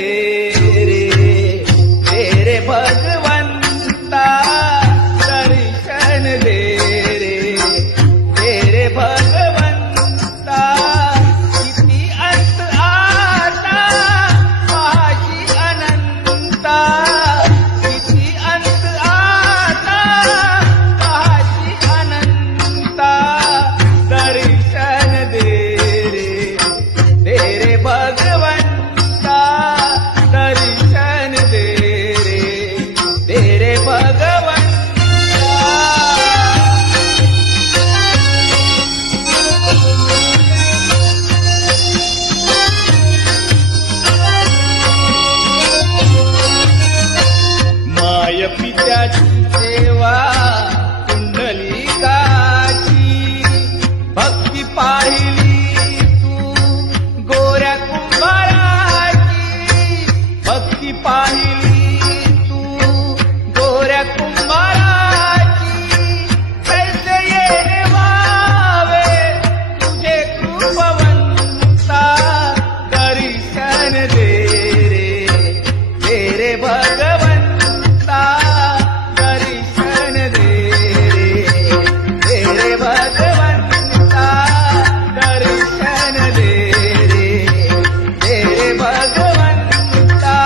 दे रे तेरे भगवंता दर्शन दे रे तेरे भगवंता किती अंत आता पाशी अनंता किती अंत आता पाशी अनंता दर्शन दे रे तेरे भगवंता दर्शन दे रे तेरे भगवंता माय पित्याची सेवा कुंडलिकाची भक्ती पाहिली तू गोऱ्या कुंभाराची भक्ती पाहिली तू गोऱ्या कुंभाराची कैसे येणे व्हावे तुझे कृपवंता दर्शन दे रे तेरे भगवंता दर्शन दे रे तेरे भगवंता दर्शन दे रे तेरे भगवंता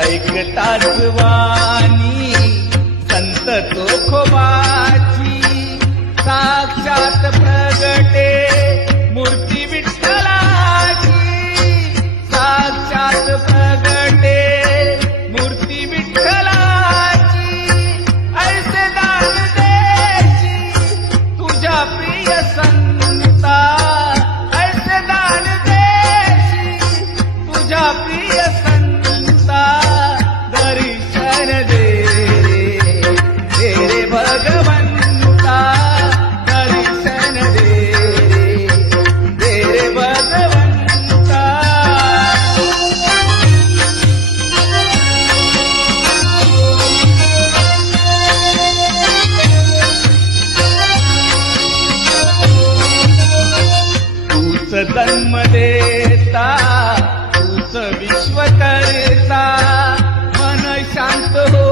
ऐकताच वाणी संत तुकोबाची साक्षात प्रगटे मूर्ती विठ्ठलाची साक्षात प्रगटे मूर्ती विठ्ठलाची ऐसे दान देशी तुझ्या प्रिय संता ऐसे दान देशी तुझ्या प्रिय संता दर्शन दे रे तेरे भगवंता दर्शन दे रे तेरे भगवंता तूच जन्म देता तूच विश्व करता मन शांत हो